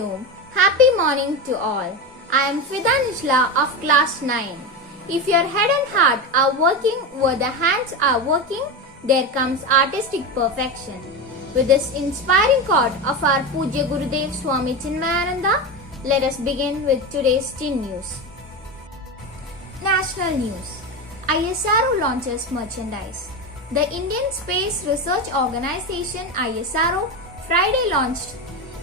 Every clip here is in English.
Om. Happy morning to all. I am Fida Nishla of class 9. If your head and heart are working where the hands are working, there comes artistic perfection. With this inspiring quote of our Pujya Gurudev Swami Chinmayananda, let us begin with today's Chin News. National News. ISRO launches merchandise. The Indian Space Research Organization ISRO Friday launched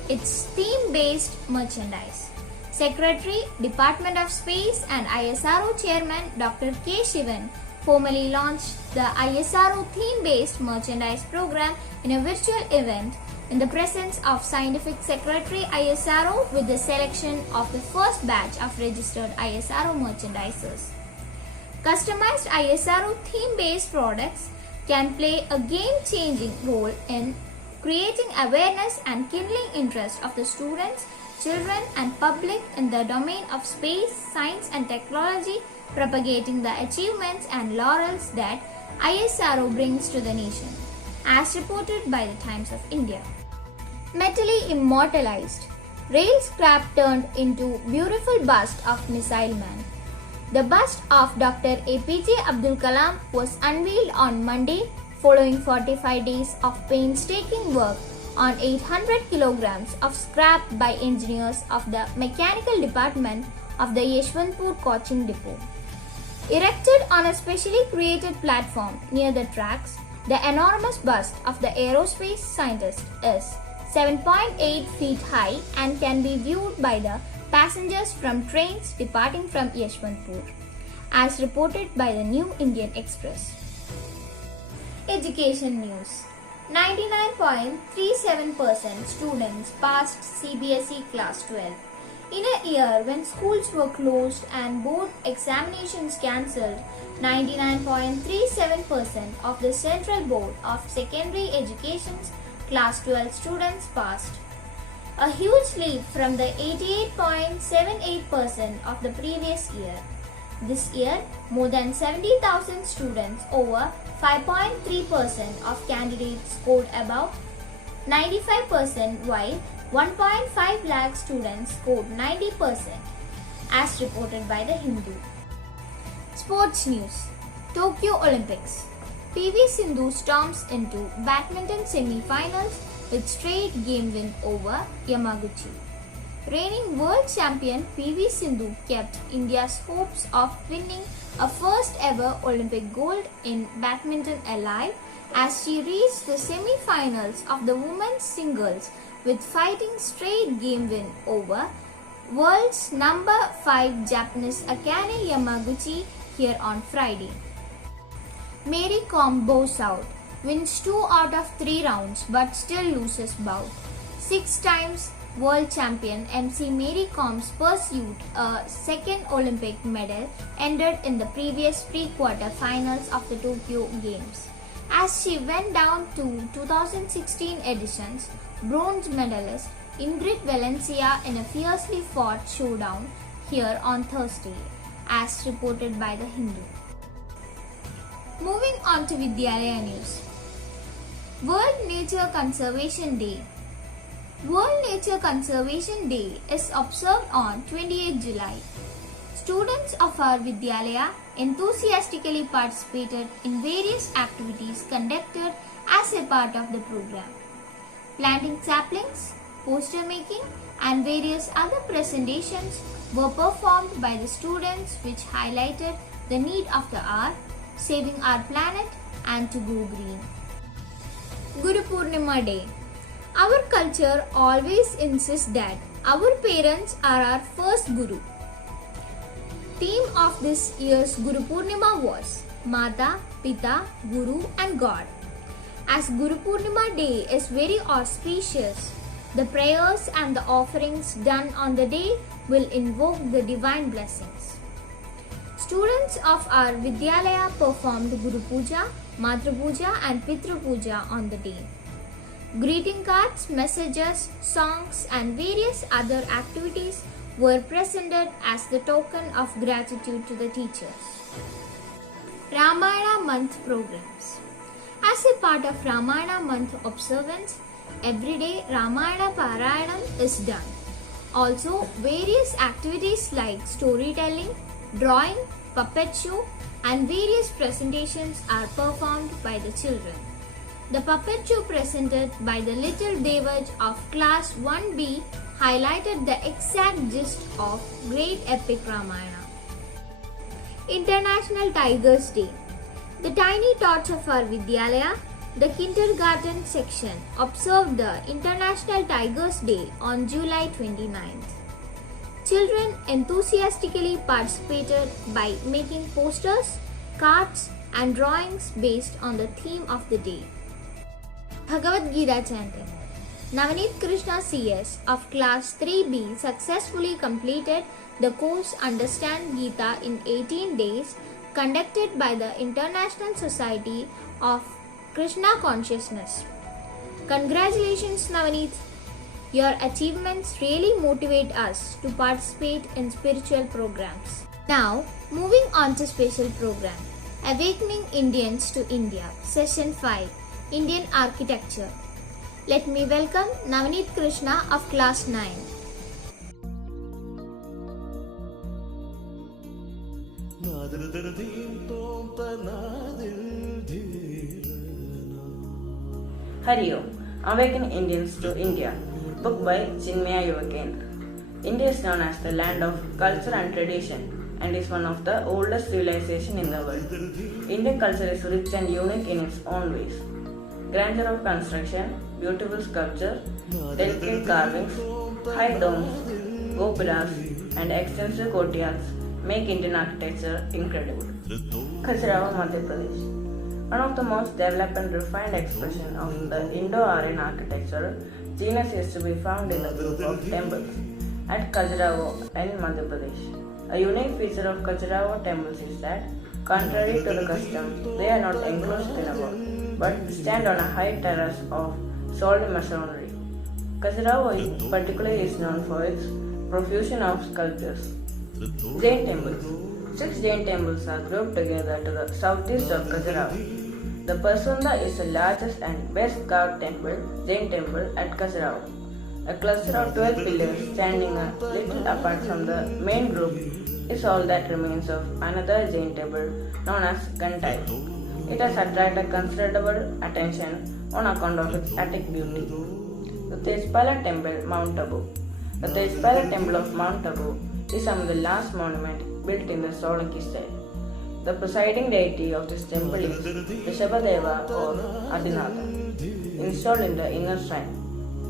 its theme-based merchandise. Secretary, Department of Space and ISRO Chairman Dr. K. Shivan formally launched the ISRO theme-based merchandise program in a virtual event in the presence of Scientific Secretary ISRO with the selection of the first batch of registered ISRO merchandisers. Customized ISRO theme-based products can play a game-changing role in creating awareness and kindling interest of the students, children and public in the domain of space, science and technology, propagating the achievements and laurels that ISRO brings to the nation, as reported by the Times of India. Metally immortalized. Rail scrap turned into beautiful bust of Missile Man. The bust of Dr. APJ Abdul Kalam was unveiled on Monday following 45 days of painstaking work on 800 kilograms of scrap by engineers of the Mechanical Department of the Yeshwantpur Coaching Depot. Erected on a specially created platform near the tracks, the enormous bust of the aerospace scientist is 7.8 feet high and can be viewed by the passengers from trains departing from Yeshwantpur, as reported by the New Indian Express. Education News. 99.37% students passed CBSE Class 12. In a year when schools were closed and board examinations cancelled, 99.37% of the Central Board of Secondary Education's Class 12 students passed. A huge leap from the 88.78% of the previous year. This year, more than 70,000 students, over 5.3% of candidates scored above 95%, while 1.5 lakh students scored 90%, as reported by the Hindu. Sports News. Tokyo Olympics. PV Sindhu storms into badminton semi-finals with straight game win over Yamaguchi. Reigning world champion PV Sindhu kept India's hopes of winning a first ever Olympic gold in badminton alive as she reached the semi-finals of the women's singles with fighting straight game win over world's number 5 Japanese Akane Yamaguchi here on Friday. Mary Kom bows out, wins 2 out of 3 rounds but still loses bout. 6 times world champion MC Mary Kom's pursuit a second Olympic medal ended in the previous pre-quarter finals of the Tokyo Games, as she went down to 2016 edition's bronze medalist Ingrid Valencia in a fiercely fought showdown here on Thursday, as reported by the Hindu. Moving on to Vidyalaya News. World Nature Conservation Day. World Nature Conservation Day is observed on 28 July. Students of our Vidyalaya enthusiastically participated in various activities conducted as a part of the program. Planting saplings, poster making and various other presentations were performed by the students, which highlighted the need of the hour, saving our planet and to go green. Guru Purnima Day. Our culture always insists that our parents are our first Guru. Theme of this year's Guru Purnima was Mata, Pita, Guru and God. As Guru Purnima Day is very auspicious, the prayers and the offerings done on the day will invoke the divine blessings. Students of our Vidyalaya performed Guru Puja, Matra Puja and Pitru Puja on the day. Greeting cards, messages, songs and various other activities were presented as the token of gratitude to the teachers. Ramayana Month Programs. As a part of Ramayana Month observance, every day Ramayana Parayanam is done. Also, various activities like storytelling, drawing, puppet show, and various presentations are performed by the children. The puppet show presented by the little Devaj of class 1B highlighted the exact gist of great epic Ramayana. International Tigers Day. The tiny tots of our Vidyalaya, the kindergarten section, observed the International Tigers Day on July 29th. Children enthusiastically participated by making posters, cards, and drawings based on the theme of the day. Bhagavad Gita chanting. Navneet Krishna CS of class 3B successfully completed the course Understand Gita in 18 days conducted by the International Society of Krishna Consciousness. Congratulations, Navneet! Your achievements really motivate us to participate in spiritual programs. Now, moving on to special program, Awakening Indians to India, Session 5, Indian Architecture. Let me welcome Navneet Krishna of class 9. Hari Om. Awaken Indians to India. Book by Chinmaya Yuvakendra. India is known as the land of culture and tradition and is one of the oldest civilizations in the world. Indian culture is rich and unique in its own ways. Grandeur of construction, beautiful sculpture, delicate carvings, high domes, gopuras, and extensive courtyards make Indian architecture incredible. Khajuraho, Madhya Pradesh. One of the most developed and refined expression of the Indo-Aryan architecture genus is to be found in the group of temples at Khajuraho in Madhya Pradesh. A unique feature of Khajuraho temples is that, contrary to the custom, they are not enclosed in a wall, but stand on a high terrace of solid masonry. Khajuraho particularly is known for its profusion of sculptures. Jain temples. 6 Jain temples are grouped together to the southeast of Khajuraho. The Parsunda is the largest and best carved Jain temple at Khajuraho. A cluster of 12 pillars standing a little apart from the main group is all that remains of another Jain temple known as Gantai. It has attracted considerable attention on account of its attic beauty. The Tejpala Temple, Mount Abu. The Tejpala Temple of Mount Abu is among the last monument built in the Solanki style. The presiding deity of this temple is Rishabhadeva or Adinatha, installed in the inner shrine,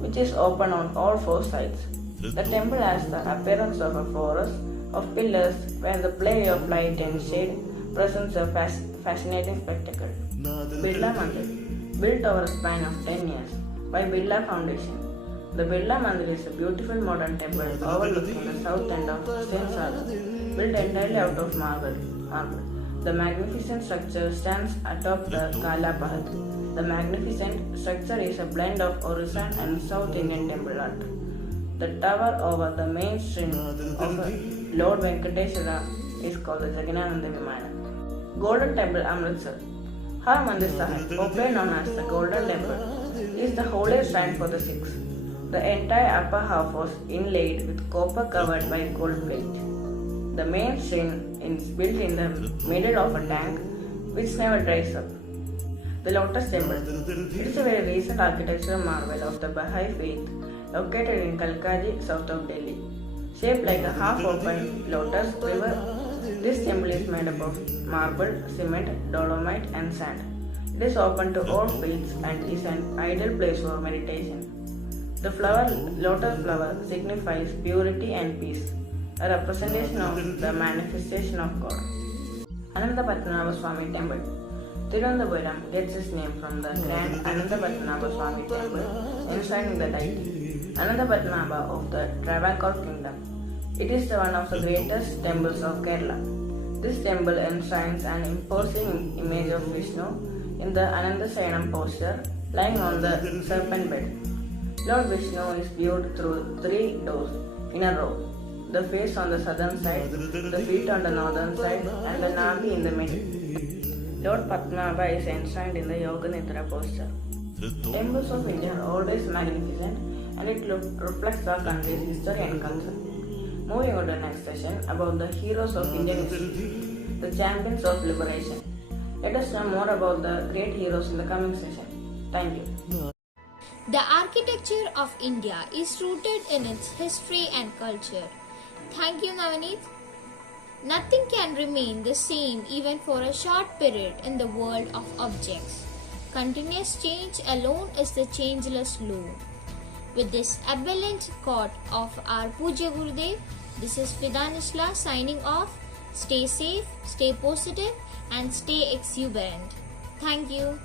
which is open on all 4 sides. The temple has the appearance of a forest of pillars where the play of light and shade presents a fascinating spectacle. Birla Mandir, built over a span of 10 years by Birla Foundation. The Birla Mandir is a beautiful modern temple overlooking the south end of Sen Sagar, built entirely out of marble. The magnificent structure stands atop the Kala Pahat. The magnificent structure is a blend of Orissa and South Indian temple art. The tower over the main shrine of Lord Venkateshwara is called the Jaganananda Vimana. Golden Temple, Amritsar. Harmandir Sahib, popularly known as the Golden Temple, is the holiest shrine for the Sikhs. The entire upper half was inlaid with copper covered by gold plate. The main shrine is built in the middle of a tank which never dries up. The Lotus Temple. It is a very recent architectural marvel of the Baha'i faith located in Kalkaji, south of Delhi. Shaped like a half-open lotus river, this temple is made up of marble, cement, dolomite and sand. It is open to all faiths and is an ideal place for meditation. The lotus flower, signifies purity and peace, a representation of the manifestation of God. Anandapadmanabha Swami Temple. Tirunelveli gets its name from the grand Anandapadmanabha Swami Temple enshrining the deity, Anandapadmanabha of the Travancore Kingdom. It is one of the greatest temples of Kerala. This temple enshrines an imposing image of Vishnu in the Anandasayanam posture, lying on the serpent bed. Lord Vishnu is viewed through 3 doors in a row. The face on the southern side, the feet on the northern side, and the Nabhi in the middle. Lord Padmanabha is enshrined in the Yoga Nidra posture. Temples of India are always magnificent and it reflects our country's history and culture. Moving on to the next session about the heroes of Indian history, the champions of liberation. Let us learn more about the great heroes in the coming session. Thank you. The architecture of India is rooted in its history and culture. Thank you, Navaneet. Nothing can remain the same even for a short period in the world of objects. Continuous change alone is the changeless law. With this ebullient quote of our Pujya Gurudev, this is Fidanishla signing off. Stay safe, stay positive, and stay exuberant. Thank you.